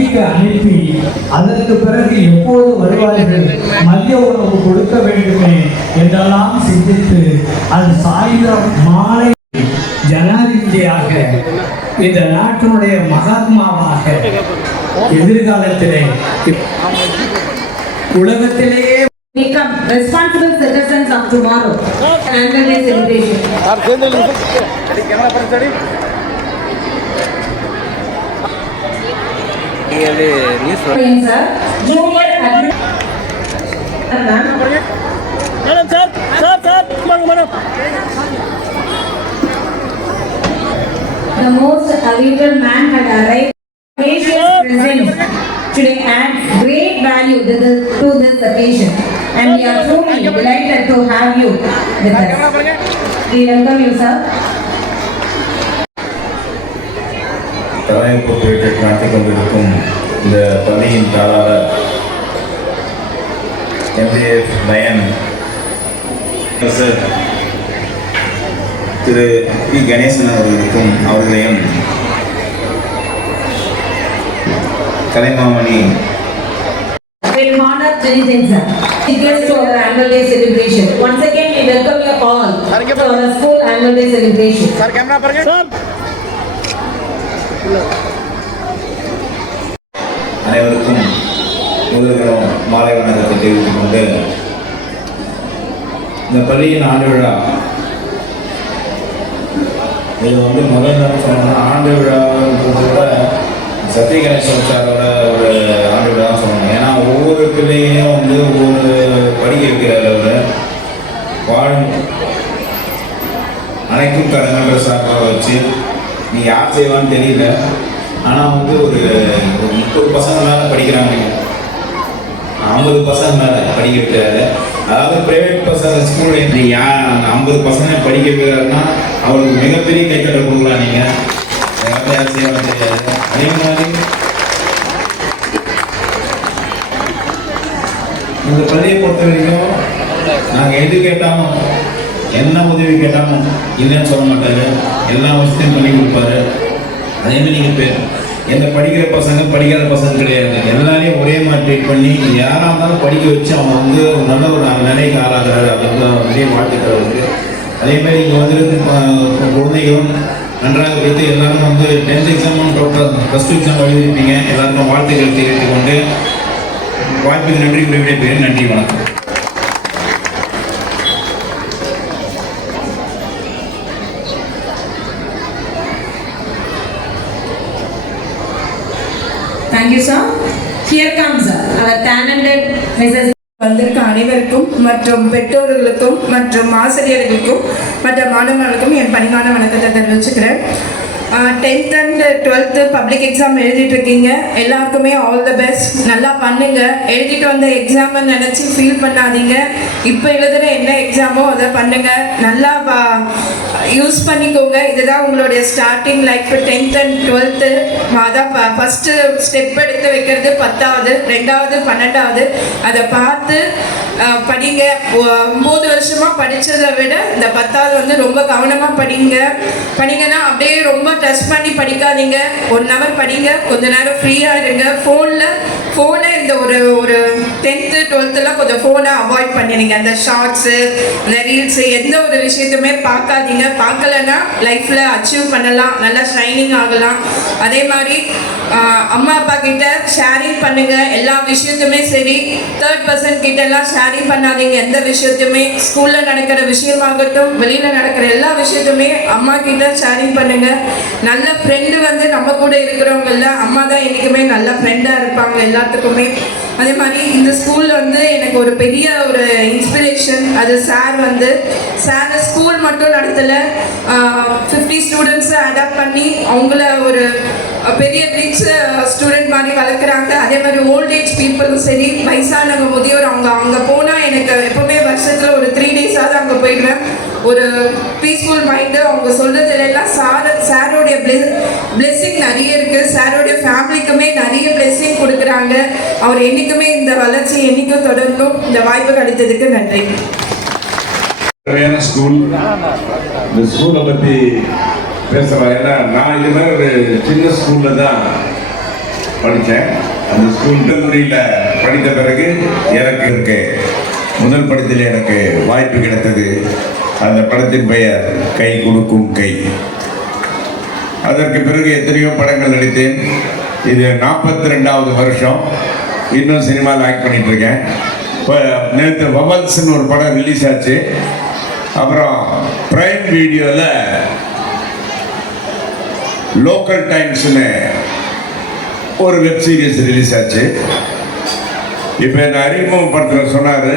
பள்ளிக்கு அனுப்பி அதற்கு பிறகு எப்போது வருவார்கள், மதிய உணவு கொடுக்க வேண்டுமே என்றெல்லாம் சிந்தித்து அது சாயுதம் மாலை ஜனாதிபதியாக இந்த நாட்டினுடைய மகாத்மாவாக எதிர்காலத்திலே உலகத்திலேயே become responsible citizens of tomorrow. Annual Day celebration. Sir, junior the most awaited man had arrived. Gracious presence today adds great value to this occasion, and we are truly delighted to have you with us. We welcome you, sir. தலைமைப்பொறுப்பேற்று நடத்தி கொண்டிருக்கும் இந்த பள்ளியின் தாளாளர் MDF nine திரு B Ganesan அவர்களையும் Kalaimamani Will honor Jain sir. Guests to our annual day celebration. Once again, we welcome you all to our school annual day celebration. Sir, camera पर sir. அனைவருக்கும் முதல்களும் மாலை வணக்கத்தை தெரிவித்துக் கொண்டு இந்த பள்ளியின் ஆண்டு விழா இது முதல் சொன்னோம்னா ஆண்டு விழான்றதை விட சத்ய கணேசன் சாரோட ஒரு ஆண்டு விழா சொல்லணும். ஏன்னா ஒவ்வொரு பிள்ளையும் ஒவ்வொரு படிக்க வைக்கிறார். அவர் வாழும் அனைத்தும் கடன்கள் சார்பாக வச்சு நீ யார் செய்வான்னு தெரியல, ஆனால் ஒரு 30 பசங்க மேலே படிக்கிறாங்க, 50 பசங்க மேலே படிக்க வைக்கிறாரு. அதாவது பிரைவேட் பசங்க ஸ்கூல் 50 பசங்க படிக்க வைக்கிறாருன்னா அவருக்கு மிகப்பெரிய கைத்தட்டல் கொடுக்கலாம். நீங்கள் யார் செய்வான்னு தெரியாது. அதே மாதிரி இந்த பள்ளியை பொறுத்த வரைக்கும் நாங்கள் எது கேட்டாலும் என்ன உதவி கேட்டாலும் இல்லைன்னு சொல்ல மாட்டாரு, எல்லா விஷயத்தையும் பண்ணி கொடுப்பாரு. அதேமாதிரி நீங்கள் எந்த படிக்கிற பசங்க படிக்காத பசங்க கிடையாது, எல்லாரையும் ஒரே மாதிரி ட்ரீட் பண்ணி யாராக இருந்தாலும் படிக்க வச்சு அவங்க நல்ல ஒரு நிலைக்கு ஆளாகிறாரு. அதுக்கு நிறைய வாழ்த்துக்கள் இருக்குது. அதேமாதிரி இங்கே வந்துருந்து குழந்தைகளும் நன்றாக படித்து எல்லாரும் 10th எக்ஸாமும் +2 எக்ஸாம் எழுதியிருப்பீங்க. எல்லாருக்கும் வாழ்த்துக்கள் தெரிவித்துக் கொண்டு வாய்ப்புக்கு நன்றி குறிப்பிட பேர் நன்றி, வணக்கம். Thank you, sir. Here comes our talented Mrs. வந்திருக்க அனைவருக்கும் மற்றும் பெற்றோர்களுக்கும் மற்றும் ஆசிரியர்களுக்கும் மற்ற மாணவர்களுக்கும் என் பணிவான வணக்கத்தை தெரிவிச்சுக்கிறேன். 10th and 12th public exam எழுதிட்டு இருக்கீங்க. எல்லாருக்குமே ஆல் த பெஸ்ட். நல்லா பண்ணுங்க. எழுதிட்டு வந்த எக்ஸாமை நினச்சி ஃபீல் பண்ணாதீங்க. இப்போ எழுதுகிற என்ன எக்ஸாமோ அதை பண்ணுங்க. நல்லா யூஸ் பண்ணிக்கோங்க. இதுதான் உங்களுடைய starting life. 10th and 12th அதான் ஃபஸ்ட்டு ஸ்டெப் எடுத்து வைக்கிறது 10வது, 2வது, 12வது. அதை பார்த்து படிங்க. 9 வருஷமாக படித்ததை விட இந்த 10வது ரொம்ப கவனமாக படிங்கன்னா அப்படியே ரொம்ப டச் பண்ணி படிக்காதீங்க. 1 hour படிங்க, கொஞ்ச நேரம் ஃப்ரீயாக இருங்க. ஃபோனை இந்த ஒரு 10th 12thலாம் கொஞ்சம் ஃபோனை அவாய்ட் பண்ணிடுங்க. அந்த ஷார்ட்ஸு, இந்த ரீல்ஸு, எந்த ஒரு விஷயத்தையுமே பார்க்காதீங்க. பார்க்கலன்னா லைஃப்பில் அச்சீவ் பண்ணலாம், நல்லா ஷைனிங் ஆகலாம். அதே மாதிரி அம்மா அப்பா கிட்ட ஷேரிங் பண்ணுங்க. எல்லா விஷயத்துமே சரி, 3rd person கிட்டலாம் ஷேரிங் பண்ணாதீங்க. எந்த விஷயத்தையுமே ஸ்கூலில் நடக்கிற விஷயமாகட்டும், வெளியில் நடக்கிற எல்லா விஷயத்துமே அம்மா கிட்ட ஷேரிங் பண்ணுங்க. நல்ல ஃப்ரெண்டு நம்ம கூட இருக்கிறவங்கள அம்மா தான் என்றைக்குமே நல்ல ஃப்ரெண்டாக இருப்பாங்க எல்லாத்துக்குமே. அதே மாதிரி இந்த ஸ்கூல் எனக்கு ஒரு பெரிய ஒரு இன்ஸ்பிரேஷன். அது சார் ஸ்கூல் மட்டும் நடத்தலை, 50 ஸ்டூடெண்ட்ஸை அடாப்ட் பண்ணி அவங்கள ஒரு பெரிய ரிச் ஸ்டூடெண்ட் மாதிரி வளர்க்குறாங்க. அதே மாதிரி ஓல்ட் ஏஜ் பீப்புளும் சரி, வயசானவங்க, முதியோர், அங்கே போனால் எனக்கு எப்போவுமே வருஷத்தில் ஒரு 3 days அங்கே போயிடுவேன். ஒரு பீஸ்ஃபுல் மைண்டு. அவங்க சொல்கிறது எல்லாம் சாரோடைய பிளெஸ்ஸிங் நிறைய இருக்குது. சாரோடைய ஃபேமிலிக்குமே நிறைய பிளெஸ்ஸிங் கொடுக்குறாங்க. அவர் என்றைக்குமே இந்த வளர்ச்சி என்றைக்கும் தொடர்ந்தும். இந்த வாய்ப்பு கிடைத்ததுக்கு நன்றி. ஸ்கூல் இந்த ஸ்கூலை பற்றி பேசுகிறேன். ஏன்னா நான் இது மாதிரி ஒரு சின்ன ஸ்கூலில் தான் படித்தேன். அந்த ஸ்கூல் கல்லூரியில் படித்த பிறகு எனக்கு முதல் படத்தில் எனக்கு வாய்ப்பு கிடைத்தது. அந்த படத்தின் பெயர் கை கொடுக்கும் கை. அதற்கு பிறகு எத்தனையோ படங்கள் நடித்தேன். இது 42வது வருஷம். இன்னும் சினிமாவில் ஆக்ட் பண்ணிட்டு இருக்கேன். இப்போ நேற்று வவல்ஸ்ன்னு ஒரு படம் ரிலீஸ் ஆச்சு. அப்புறம் பிரைம் வீடியோவில் லோக்கல் டைம்ஸ்னு ஒரு வெப் சீரிஸ் ரிலீஸ் ஆச்சு. இப்போ என்ன அறிமுகப்படுத்துகிற சொன்னார்.